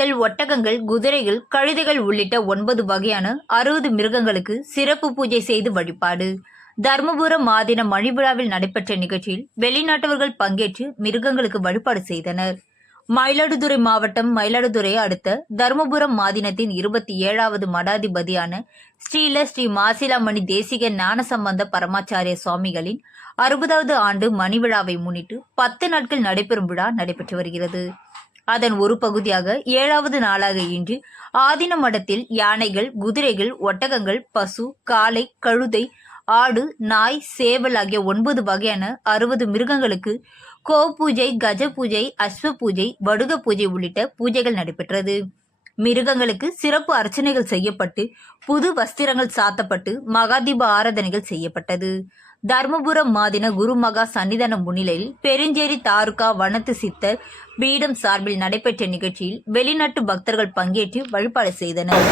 யானைகள், ஒட்டகங்கள், குதிரைகள், கழுதைகள் உள்ளிட்ட 9 வகையான 60 மிருகங்களுக்கு சிறப்பு பூஜை செய்து வழிபாடு. தர்மபுரம் மாதின மணிவிழாவில் நடைபெற்ற நிகழ்ச்சியில் வெளிநாட்டவர்கள் பங்கேற்று மிருகங்களுக்கு வழிபாடு செய்தனர். மயிலாடுதுறை மாவட்டம் மயிலாடுதுறை அடுத்த தர்மபுரம் மாதினத்தின் 27வது மடாதிபதியான ஸ்ரீ மாசிலாமணி தேசிக ஞானசம்பந்த பரமாச்சாரிய சுவாமிகளின் 60வது ஆண்டு மணிவிழாவை முன்னிட்டு 10 நாட்கள் நடைபெறும் விழா நடைபெற்று வருகிறது. அதன் ஒரு பகுதியாக 7வது நாளாக இன்று ஆதீன மடத்தில் யானைகள், குதிரைகள், ஒட்டகங்கள், பசு, காளை, கழுதை, ஆடு, நாய், சேவல் ஆகிய 9 வகையான 60 மிருகங்களுக்கு கோ பூஜை, கஜ பூஜை, அஸ்வ பூஜை, வடுக பூஜை உள்ளிட்ட பூஜைகள் நடைபெற்றது. மிருகங்களுக்கு சிறப்பு அர்ச்சனைகள் செய்யப்பட்டு புது வஸ்திரங்கள் சாத்தப்பட்டு மகாதீப ஆராதனைகள் செய்யப்பட்டது. தர்மபுரம் மாதின குருமகா சன்னிதான முன்னிலையில் பெருஞ்சேரி தாலுகா வனத்து சித்தர் பீடம் சார்பில் நடைபெற்ற நிகழ்ச்சியில் வெளிநாட்டு பக்தர்கள் பங்கேற்று வழிபாடு செய்தனர்.